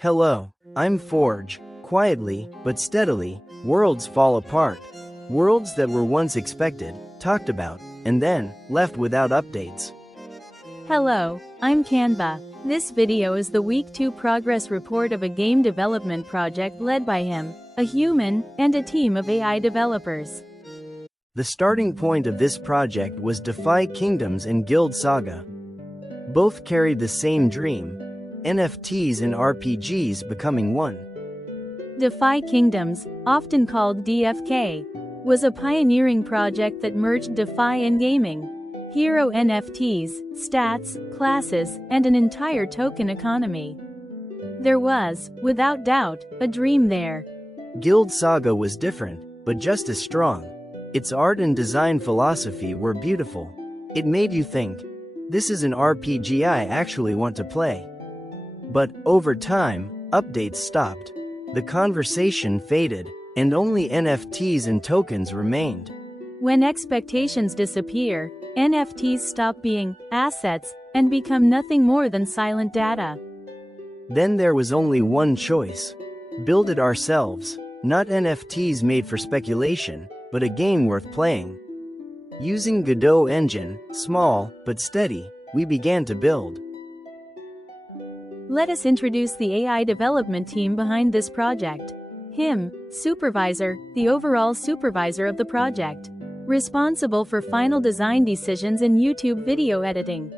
Hello, I'm Forge. Quietly, but steadily, worlds fall apart. Worlds that were once expected, talked about, and then, left without updates. Hello, I'm Canva. This video is the Week 2 progress report of a game development project led by him, a human, and a team of AI developers. The starting point of this project was DeFi Kingdoms and Guild Saga. Both carried the same dream: NFTs and RPGs becoming one. DeFi Kingdoms, often called DFK, was a pioneering project that merged DeFi and gaming, hero NFTs, stats, classes, and an entire token economy. There was, without doubt, a dream there. Guild Saga was different, but just as strong. Its art and design philosophy were beautiful. It made you think, this is an RPG I actually want to play. But, over time, updates stopped. The conversation faded, and only NFTs and tokens remained. When expectations disappear, NFTs stop being assets and become nothing more than silent data. Then there was only one choice: build it ourselves. Not NFTs made for speculation, but a game worth playing. Using Godot engine, small but steady, we began to build. Let us introduce the AI development team behind this project. Him, supervisor, the overall supervisor of the project, responsible for final design decisions and YouTube video editing.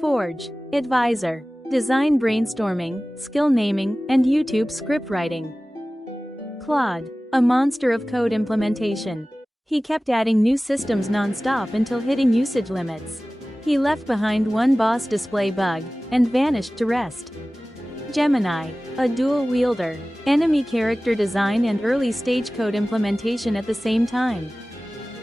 Forge, advisor, design brainstorming, skill naming, and YouTube script writing. Claude, a monster of code implementation. He kept adding new systems non-stop until hitting usage limits. He left behind one boss display bug, and vanished to rest. Gemini, a dual wielder, enemy character design and early stage code implementation at the same time.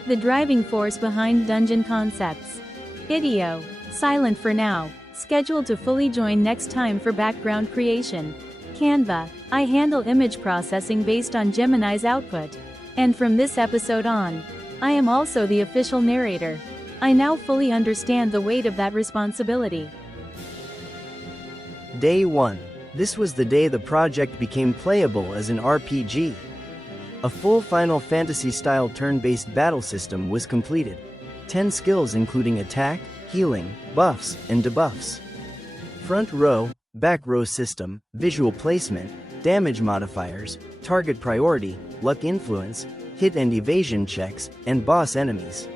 The driving force behind dungeon concepts. Ideo, silent for now, scheduled to fully join next time for background creation. Canva, I handle image processing based on Gemini's output. And from this episode on, I am also the official narrator. I now fully understand the weight of that responsibility. Day 1. This was the day the project became playable as an RPG. A full Final Fantasy-style turn-based battle system was completed. 10 skills including attack, healing, buffs, and debuffs. Front row, back row system, visual placement, damage modifiers, target priority, luck influence, hit and evasion checks, and boss enemies.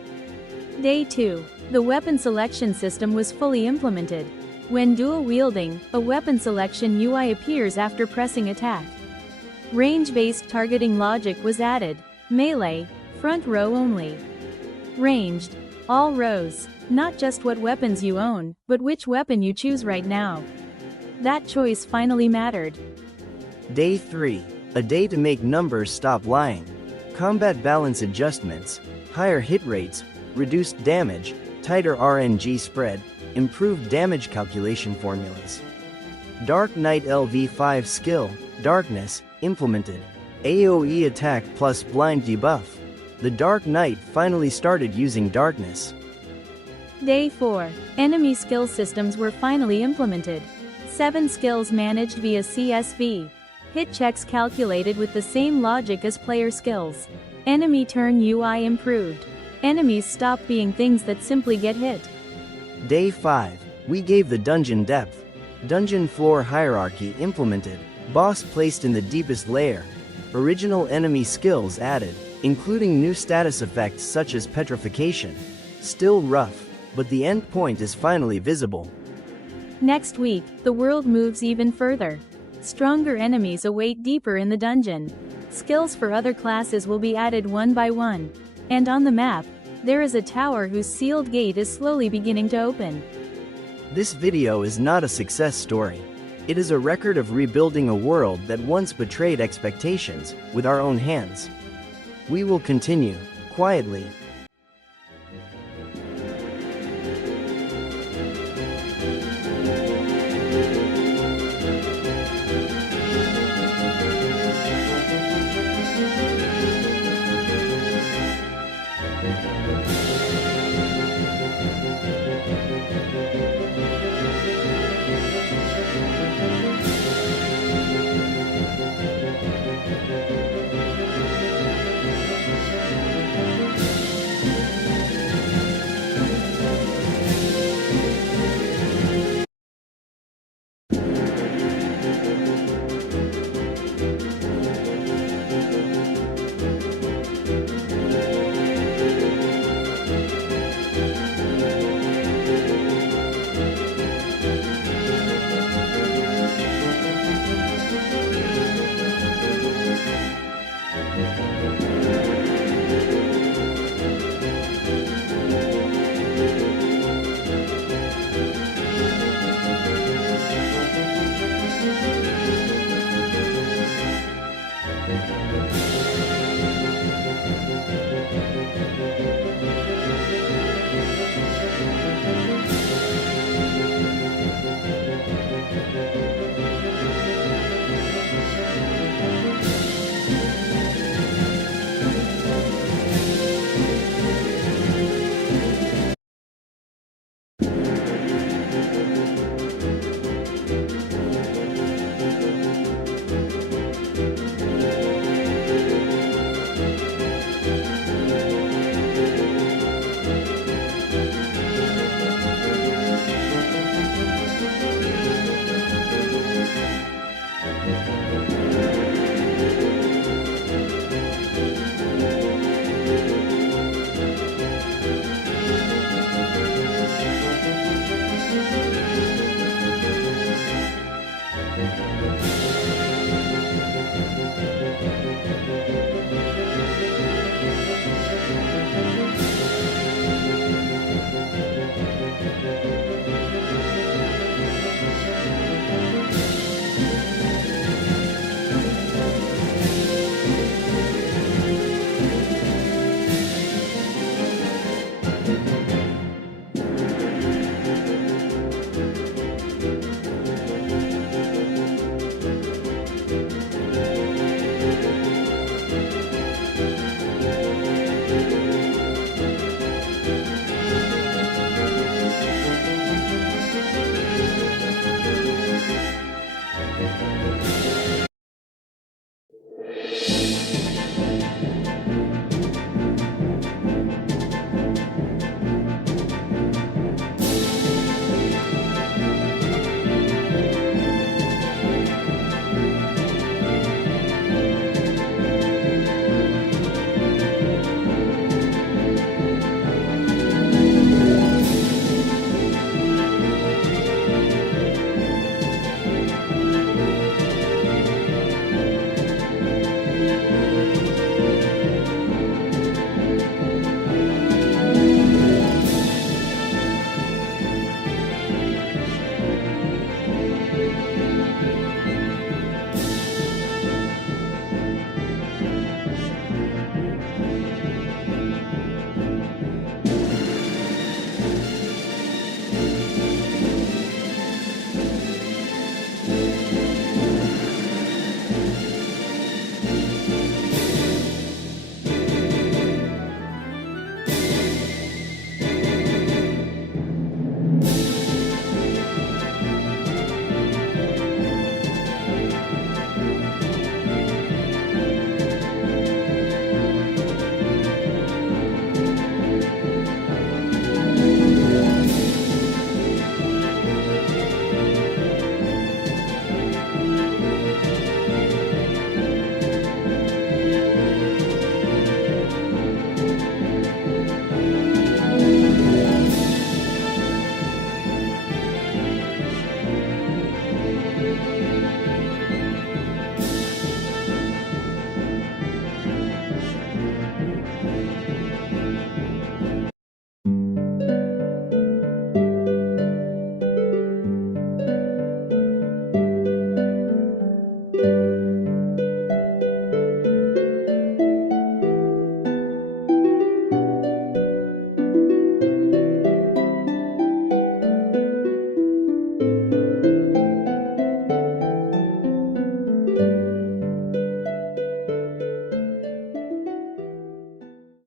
Day 2. The weapon selection system was fully implemented. When dual wielding, a weapon selection UI appears after pressing attack. Range-based targeting logic was added. Melee, front row only. Ranged, all rows, not just what weapons you own, but which weapon you choose right now. That choice finally mattered. Day 3. A day to make numbers stop lying. Combat balance adjustments, higher hit rates, reduced damage, tighter RNG spread, improved damage calculation formulas. Dark Knight LV5 skill, Darkness, implemented. AoE attack plus blind debuff. The Dark Knight finally started using darkness. Day 4. Enemy skill systems were finally implemented. 7 skills managed via CSV. Hit checks calculated with the same logic as player skills. Enemy turn UI improved. Enemies stop being things that simply get hit. Day 5. We gave the dungeon depth. Dungeon floor hierarchy implemented. Boss placed in the deepest layer. Original enemy skills added, including new status effects such as petrification. Still rough, but the end point is finally visible. Next week, the world moves even further. Stronger enemies await deeper in the dungeon. Skills for other classes will be added one by one. And on the map, there is a tower whose sealed gate is slowly beginning to open. This video is not a success story. It is a record of rebuilding a world that once betrayed expectations, with our own hands. We will continue, quietly,